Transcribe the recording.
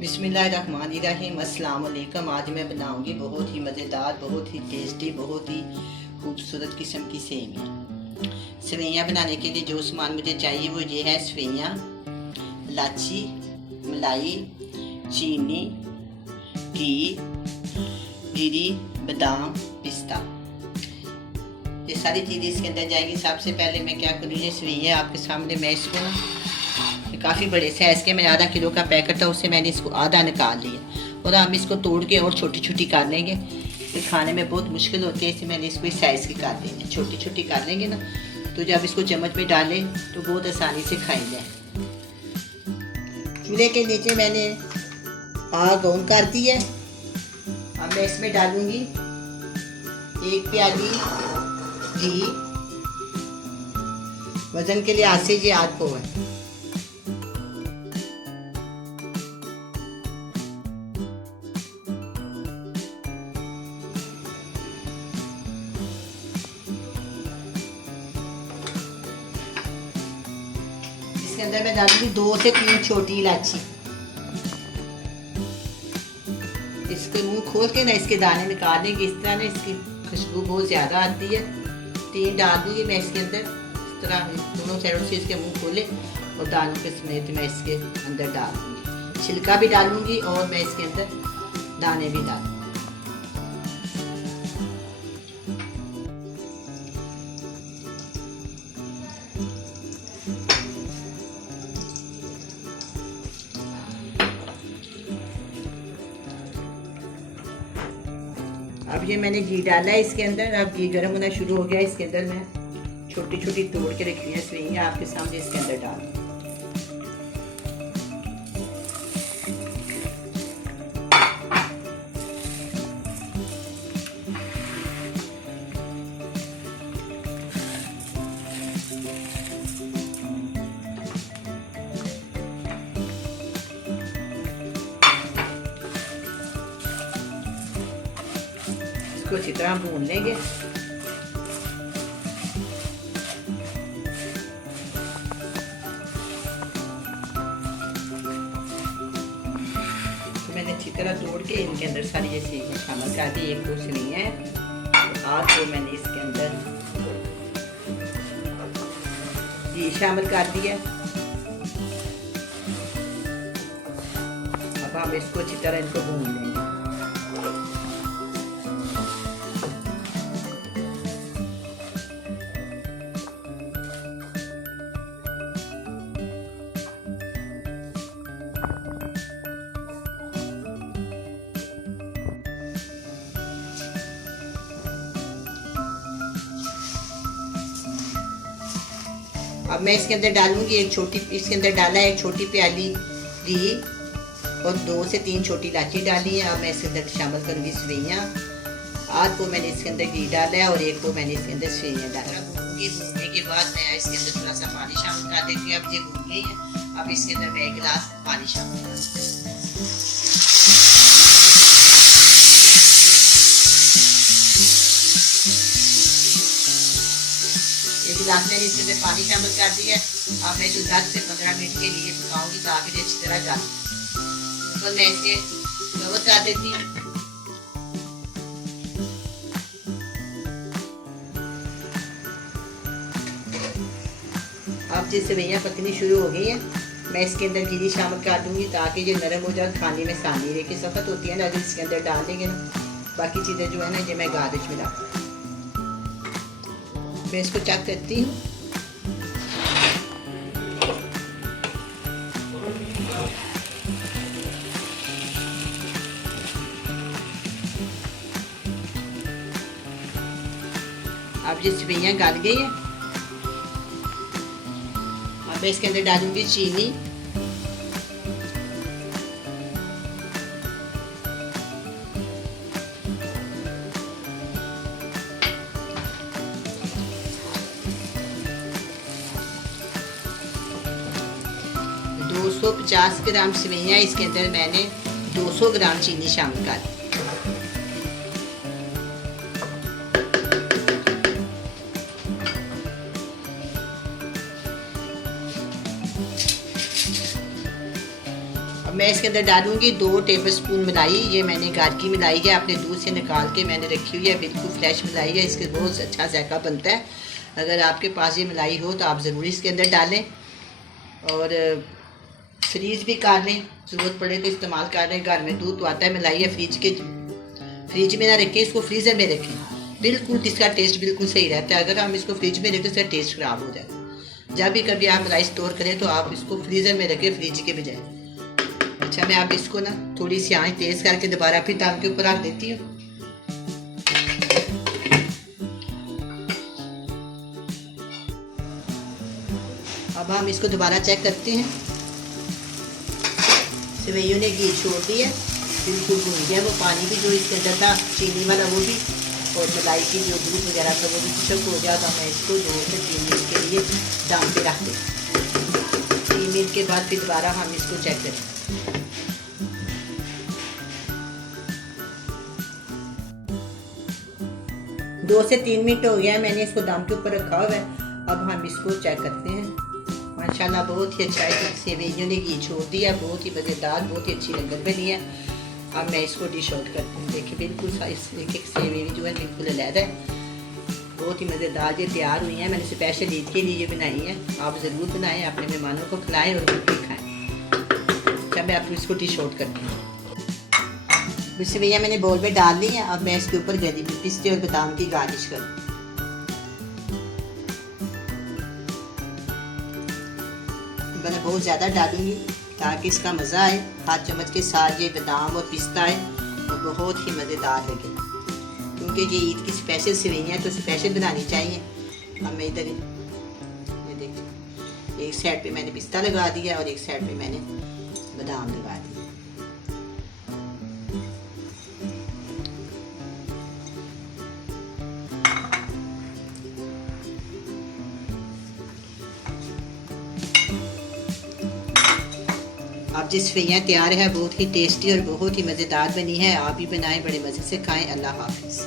बिस्मिल्लाहिर्रहमानिर्रहीम। अस्सलाम वालेकुम। आज मैं बनाऊंगी बहुत ही मज़ेदार, बहुत ही टेस्टी, बहुत ही खूबसूरत किस्म की सेवियाँ। सेवइयाँ बनाने के लिए जो सामान मुझे चाहिए वो ये है: सेवइयाँ, इलायची, मलाई, चीनी, घी, जीरी, बादाम, पिस्ता, ये सारी चीज़ें इसके अंदर जाएंगी। सबसे पहले मैं क्या करूँगी, ये सेवइयाँ आपके सामने मैं इसको ना काफ़ी बड़े साइज़ के, मैं आधा किलो का पैकेट था उससे मैंने इसको आधा निकाल लिया और हम इसको तोड़ के और छोटी छोटी कर लेंगे। ये खाने में बहुत मुश्किल होती है, इससे मैंने इसको इस साइज़ की कर लेंगे। छोटी छोटी कर लेंगे ना तो जब इसको चम्मच में डालें तो बहुत आसानी से खाएंगे। चूल्हे के नीचे मैंने आग ऑन कर दी है। अब मैं इसमें डालूंगी 1 प्याली घी। वजन के लिए आज से ये आध पाव है। इसके अंदर मैं डालूंगी 2 से 3 छोटी इलायची। इसके मुंह खोल के ना इसके दाने निकाल देंगे। इस तरह ना इसकी खुशबू बहुत ज़्यादा आती है। 3 डाल दूंगी मैं इसके अंदर। इस तरह दोनों साइडों से इसके मुंह खोले और दानों के समेत मैं इसके अंदर डाल दूंगी। छिलका भी डालूंगी और मैं इसके अंदर दाने भी डालूंगी। अब ये मैंने घी डाला है इसके अंदर। अब घी गर्म होना शुरू हो गया। इसके अंदर मैं छोटी छोटी तोड़ के रखी है सेवइयाँ आपके सामने इसके अंदर डाल। इसको अच्छी तरह भून लेंगे। तो मैंने अच्छी तरह तोड़ के इनके अंदर सारी ये सेवइयाँ शामिल कर दी। एक कुछ नहीं है, आज को मैंने इसके अंदर घी शामिल कर दिया। अब हम इसको अच्छी तरह इनको भून लेंगे। अब मैं इसके अंदर डालूंगी इसके अंदर डाला है 1 छोटी प्याली घी और 2 से 3 छोटी इलायची डाली है। अब मैं इसके अंदर शामिल करूंगी सेवइयाँ। आध को मैंने इसके अंदर घी डाला है और 1 को मैंने इसके अंदर सेवइयाँ डाला। भूनने के बाद मैं इसके अंदर थोड़ा सा पानी शामिल कर देती हूँ। अब ये भून गई है। अब इसके अंदर मैं 1 गिलास पानी शामिल कर दूँगी। गिलास मैंने इसके अंदर पानी शामिल कर दिया है। अब मैं इसे 10 से 15 मिनट के लिए पकाऊंगी ताकि ये अच्छी तरह गल। तो मैं इसे कवर कर देती हूँ। अब ये सेवइयाँ पकनी शुरू हो गई हैं। मैं इसके अंदर घी शामिल कर दूंगी ताकि ये नरम हो जाए, खाने में आसानी रहे। कि सख्त होती है ना, अगर इसके अंदर डाल देंगे ना बाकी चीज़ें जो है ना ये मैं गार्निश में डालूंगी। मैं इसको चेक करती हूँ। अब ये सेवइयाँ गल गई है। अब मैं इसके अंदर डालूंगी चीनी। दो 250 ग्राम सेवइयाँ, इसके अंदर मैंने 200 ग्राम चीनी शामिल कर दी। अब मैं इसके अंदर डालूंगी 2 टेबलस्पून मलाई। ये मैंने घर की मलाई है, अपने दूध से निकाल के मैंने रखी हुई है, बिल्कुल फ्रेश मलाई है। इसके बहुत अच्छा जायका बनता है। अगर आपके पास ये मलाई हो तो आप ज़रूर इसके अंदर डालें और फ्रीज़ भी कर लें, ज़रूरत पड़े तो इस्तेमाल कर लें। घर में दूध तो आता है, मलाई है, फ्रिज में ना रखें, इसको फ्रीज़र में रखें। बिल्कुल इसका टेस्ट बिल्कुल सही रहता है। अगर हम इसको फ्रिज में रखें तो इसका टेस्ट ख़राब हो जाता है। जब भी कभी आप मलाई स्टोर करें तो आप इसको फ्रीज़र में रखें, फ्रिज के बजाय। अच्छा, मैं अब इसको ना थोड़ी सी आंच तेज़ करके दोबारा फिर दाम के ऊपर रख देती हूँ। अब हम इसको दोबारा चेक करते हैं। सेवइयों ने घी छोड़ दिया, बिल्कुल भून गया वो पानी भी जो इसके अंदर था चीनी वाला, वो भी, और मलाई की जो दूध वगैरह था वो भी खुशक हो गया। तो मैं इसको 2 से 3 मिनट के लिए दम पे रख दें। 3 मिनट के बाद फिर दोबारा हम इसको चेक करें। दो से 3 मिनट हो गया है, मैंने इसको दम के ऊपर रखा हुआ है। अब हम इसको चेक करते हैं। माशाल्लाह बहुत ही अच्छा है। सेवइयों ने घी छोड़ दिया, बहुत ही मज़ेदार, बहुत ही अच्छी रंगत बनी है। अब मैं इसको डिश आउट करती हूँ। देखिए बिल्कुल एक एक सेवई जो है बिल्कुल अलग है, बहुत ही मज़ेदार ये तैयार हुई है। मैंने स्पेशल ईद के लिए बनाई है। आप ज़रूर बनाएं, अपने मेहमानों को खिलाएं और खुद भी खाएँ। अच्छा, मैं आपको इसको डिश आउट करती हूँ। सेवइयाँ मैंने बोल में डाल ली हैं। अब मैं इसके ऊपर गरी पिस्ते और बादाम की गार्निश करूँ। मैंने बहुत ज़्यादा डालूंगी ताकि इसका मज़ा आए। हाथ चम्मच के साथ ये बादाम और पिस्ता है और बहुत ही मज़ेदार लगे, क्योंकि ये ईद की स्पेशल सेवइयाँ तो स्पेशल बनानी चाहिए। अब मैं इधर ये देखिए, एक साइड पे मैंने पिस्ता लगा दिया और एक साइड पे मैंने बादाम लगा दिया। अब जिस सेवइयाँ तैयार है बहुत ही टेस्टी और बहुत ही मज़ेदार बनी है। आप भी बनाएं, बड़े मज़े से खाएं। अल्लाह हाफ़िज़।